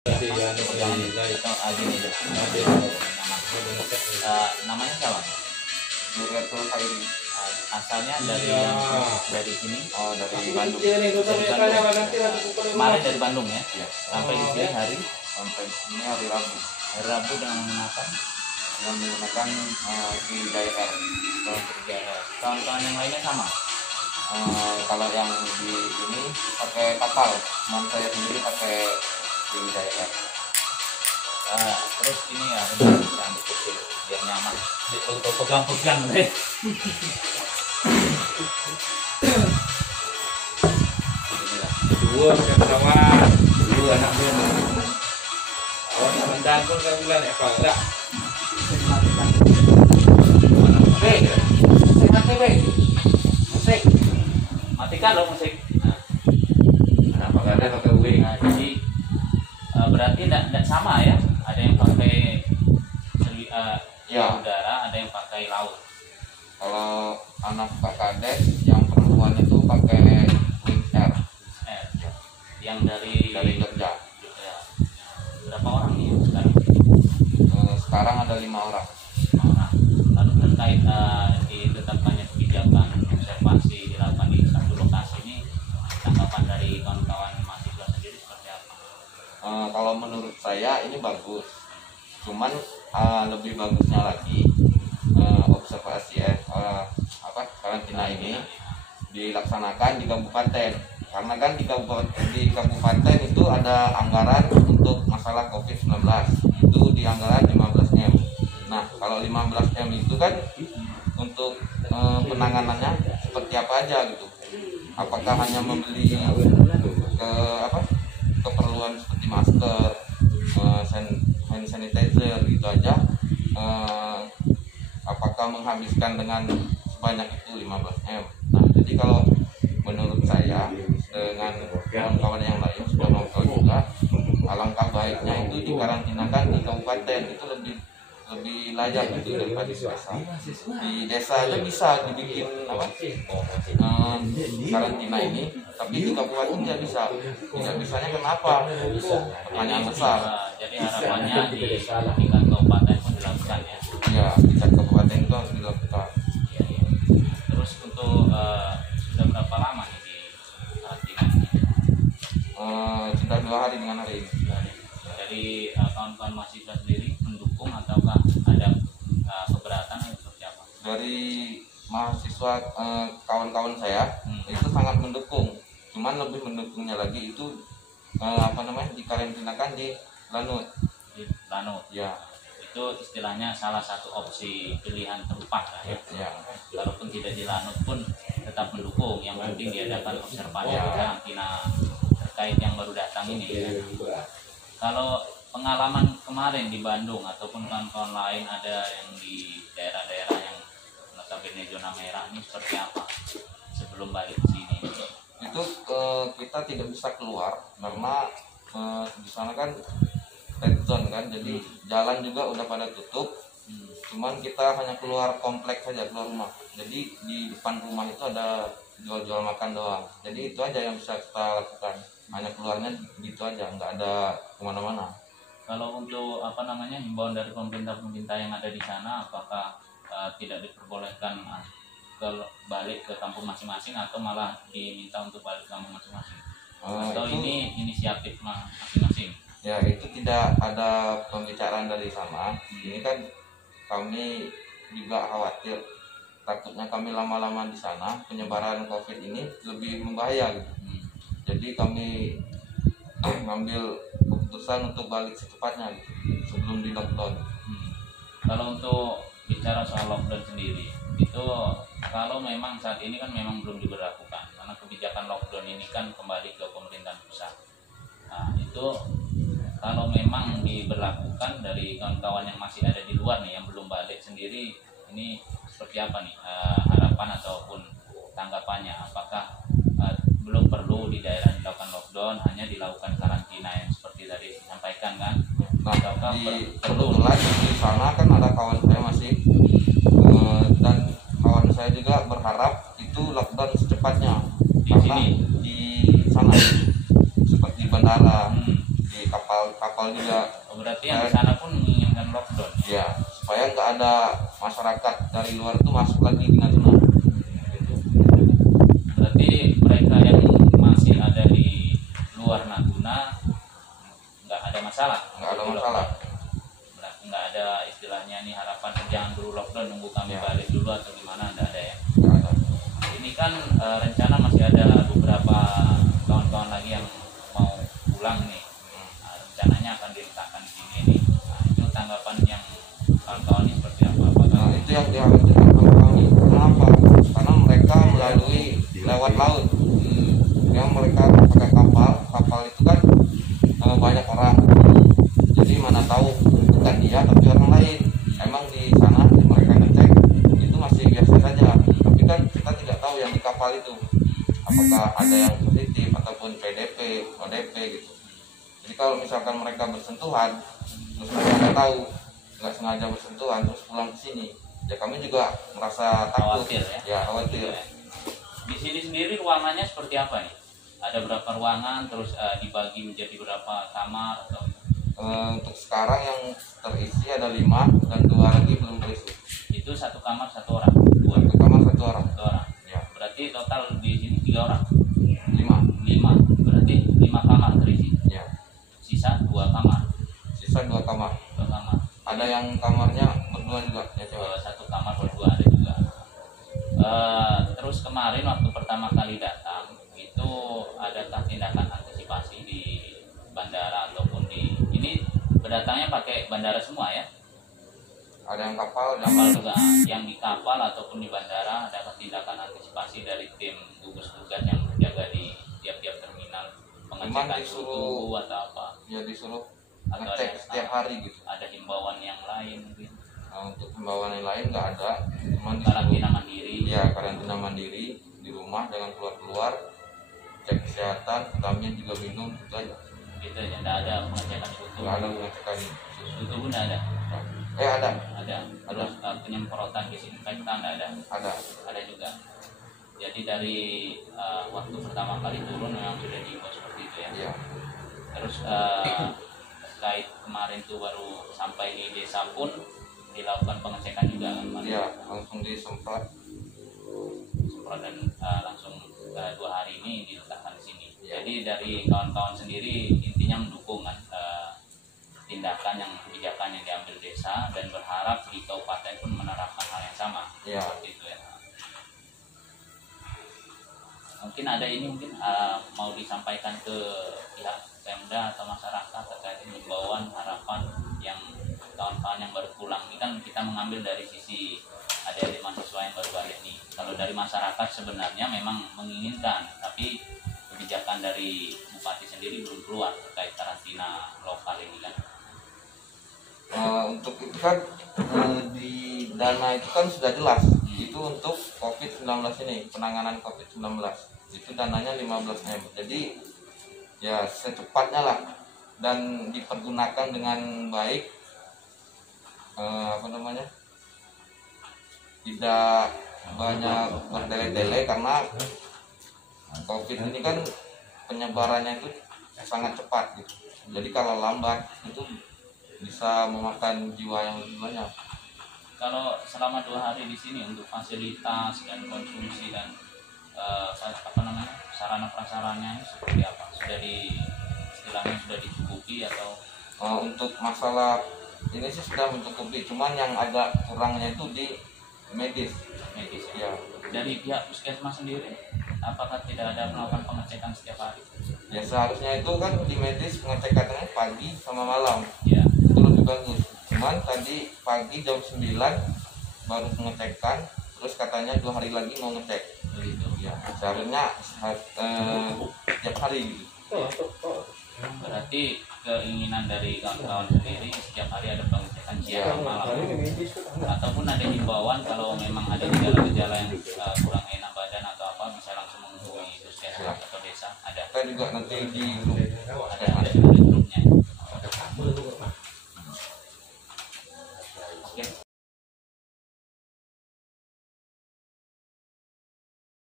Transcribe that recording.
Namanya siapa? Nurul Khairi. Asalnya dari sini. Oh, dari Bandung. Kemarin dari Bandung ya? Ya. Sampai di sini Sampai di sini hari Rabu. Hari Rabu dengan menggunakan Sriwijaya Air. Kawan-kawan yang lainnya sama. Kalau yang di ini pakai kapal, teman saya sendiri pakai Sriwijaya Air. Terus ini ya, rambut kecil biar nyaman. Pegang-pegang deh. Dua sama dua anak dia. Awak nak mendangkul kan bulan ekor tak? Musik. Matikan loh musik. Kenapa gak ada pakai W? Nah, jadi berarti tidak sama ya? Ada yang pakai udara, ada yang pakai laut. Kalau anak Pak Kades yang perempuan itu pakai Wing Air. Yang dari Jogja. Berapa orang nih sekarang? Sekarang ada 5 orang. Lalu terkait ditetapkannya kebijakan observasi dilakukan di satu lokasi ini, tanggapan dari kawan-kawan mahasiswa sendiri seperti apa? Kalau menurut saya ini bagus. Cuman lebih bagusnya lagi observasi karantina ini dilaksanakan di kabupaten. Karena kan di kabupaten itu ada anggaran untuk masalah COVID-19. Itu di anggaran 15M. Nah, kalau 15M itu kan untuk penanganannya seperti apa aja gitu. Apakah hanya membeli keperluan seperti masker, hand sanitizer gitu aja, apakah menghabiskan dengan sebanyak itu 15M. Nah, jadi kalau menurut saya dengan kawan-kawan yang lain sudah ngobrol juga, alangkah baiknya itu dikarantinakan di kabupaten. Itu lebih layak gitu daripada di desa. Di desa aja bisa dibikin karantina ini, tapi di kabupaten tidak bisa. Tidak bisanya kenapa? Pertanyaan besar. Jadi harapannya di tingkat kabupaten pun dilakukan ya. Iya, tingkat kabupaten itu harus dilakukan. Terus untuk sudah berapa lama nih di karantina ini? Sudah 2 hari dengan hari ini. Dari kawan-kawan mahasiswa sendiri mendukung ataukah ada keberatan atau seperti apa? Dari mahasiswa kawan-kawan saya itu sangat mendukung. Cuman lebih mendukungnya lagi itu dikarantinakan di Lanut. Di Lanut. Ya. Itu istilahnya salah satu opsi pilihan tempat lah ya. Ya. Walaupun tidak di Lanut pun tetap mendukung. Yang penting diadakan observasi karantina terkait yang baru datang ini. Ya. Kalau pengalaman kemarin di Bandung ataupun kawan-kawan lain ada yang di daerah-daerah yang notabene zona merah ini seperti apa sebelum balik ke sini? Itu kita tidak bisa keluar karena di sana kan red zone kan, jadi jalan juga udah pada tutup. Cuman kita hanya keluar kompleks saja, keluar rumah. Jadi di depan rumah itu ada jual-jual makan doang. Jadi itu aja yang bisa kita lakukan. Hanya keluarnya gitu aja, nggak ada kemana-mana. Kalau untuk himbauan dari pemerintah yang ada di sana, apakah tidak diperbolehkan balik ke kampung masing-masing atau malah diminta untuk balik ke kampung masing-masing? Atau ini inisiatif masing-masing? Ya, itu tidak ada pembicaraan dari sana. Ini kan kami juga khawatir, takutnya kami lama-lama di sana penyebaran COVID ini lebih membahaya gitu. Jadi kami ngambil keputusan untuk balik secepatnya gitu, sebelum di lockdown. Kalau untuk bicara soal lockdown sendiri, itu kalau memang saat ini kan memang belum diberlakukan karena kebijakan lockdown ini kan kembali ke pemerintahan pusat. Nah, itu kalau memang diberlakukan dari kawan-kawan yang masih ada di luar nih yang belum balik sendiri, ini seperti apa nih harapan ataupun tanggapannya? Apakah belum perlu di daerah dilakukan lockdown, hanya dilakukan karantina yang seperti tadi disampaikan kan? Nah, kebetulan di sana kan ada kawan saya masih dan kawan saya juga berharap itu lockdown secepatnya. Di sana seperti bandara, di kapal kapal juga. Berarti yang di sana pun menginginkan lockdown. Ya, supaya nggak ada masyarakat dari luar itu masuk lagi di Natuna. Gitu. Berarti mereka yang masih ada di luar Natuna nggak ada masalah. Nggak ada masalah. Berarti nggak ada istilahnya nih harapan jangan dulu lockdown, nunggu kami Ya. balik dulu atau gimana, nggak ada ya. Nggak ada. Ini kan rencana masih ada beberapa kawan-kawan lagi yang mau pulang nih. Nah, rencananya akan diletakkan di sini nih. Nah, itu tanggapan yang kawan-kawan ini seperti apa? Nah, itu yang dikhawatirkan oleh kami. Kenapa? Karena mereka melalui lewat laut. Yang mereka pakai kapal itu kan banyak orang. Jadi mana tahu bukan dia tapi orang lain. Emang di sana mereka ngecek itu masih biasa saja. Tapi kan kita tidak tahu yang di kapal itu apakah ada yang positif ataupun PDP, ODP gitu. Jadi kalau misalkan mereka bersentuhan, terus mereka nggak tahu, nggak sengaja bersentuhan terus pulang ke sini, ya kami juga merasa takut. Khawatir ya? Ya khawatir. Di sini sendiri ruangannya seperti apa nih? Ada berapa ruangan, terus dibagi menjadi berapa kamar atau? Untuk sekarang yang terisi ada 5 dan 2 lagi belum terisi. Itu satu kamar satu orang, Satu kamar 1 orang. satu orang. Ya, Berarti total di sini 3 orang, 5. 5. Berarti 5 kamar terisi. Ya, Sisa 2 kamar, sisa 2 kamar. 2 kamar. Ada yang kamarnya berdua juga ya cewek. Satu kamar berdua ada juga. Terus kemarin waktu pertama kali datang itu adakah tindakan antisipasi di bandara ataupun di ini berdatangnya pakai bandara semua ya? Ada yang kapal, Kapal juga yang di kapal ataupun di bandara adakah tindakan antisipasi dari tim gugus tugas yang berjaga di tiap-tiap terminal, pengecekan disuruh- suhu atau apa, ya disuruh atau ngecek setiap hari gitu. ada himbauan yang lain mungkin Untuk pembawaan yang lain nggak ada, cuman karantina mandiri. ya karantina mandiri di rumah jangan keluar-keluar, cek kesehatan, vitamin juga minum itu aja. Gitu ya, tidak ada pengecekan suhu. Nggak ada pengecekan Suhu tubuh tidak ada. ada Ada. Terus penyemprotan disinfektan ada. ada Ada juga. Jadi dari waktu pertama kali turun memang sudah diimbau seperti itu ya. ya. Terus terkait kemarin tuh baru sampai di desa pun dilakukan pengecekan juga kan Pak? Ya, langsung disemprot. Semprot dan langsung 2 hari ini diletakkan di sini. Ya. Jadi dari kawan-kawan sendiri intinya mendukung kan tindakan yang kebijakan yang diambil desa dan berharap di kabupaten pun menerapkan hal yang sama. Ya. Seperti itu ya. Mungkin ada ini mungkin mau disampaikan ke pihak Pemda atau masyarakat terkait himbauan harapan yang kawan-kawan yang baru pulang ini kan kita mengambil dari sisi adik-adik mahasiswa yang baru balik nih. Kalau dari masyarakat sebenarnya memang menginginkan, tapi kebijakan dari bupati sendiri belum keluar terkait karantina lokal ini kan. Untuk itu kan di dana itu kan sudah jelas itu untuk COVID-19 ini, penanganan COVID-19 itu dananya 15.000. Jadi ya secepatnya lah dan dipergunakan dengan baik, tidak banyak berdele-dele karena COVID ini kan penyebarannya itu sangat cepat gitu. Jadi kalau lambat itu bisa memakan jiwa yang lebih banyak. Kalau selama 2 hari di sini untuk fasilitas dan konsumsi dan sarana prasarannya seperti apa? Istilahnya sudah dicukupi atau? Untuk masalah ini sih sudah mencukupi, cuman yang agak kurangnya itu di medis. Ya. Dari pihak puskesmas sendiri, apakah tidak ada melakukan pengecekan setiap hari? Ya seharusnya itu kan di medis pengecekannya pagi sama malam. Ya. Itu lebih bagus. Cuman tadi pagi jam 9 baru pengecekan, terus katanya 2 hari lagi mau ngecek. Begitu. Ya, seharusnya setiap hari gitu. Berarti keinginan dari kawan-kawan sendiri setiap hari ada pengecekan siang malam, ataupun ada himbauan kalau memang ada gejala-gejala yang kurang enak badan atau apa bisa langsung menghubungi puskesmas atau desa. Ada Kita juga nanti di grup ada grupnya.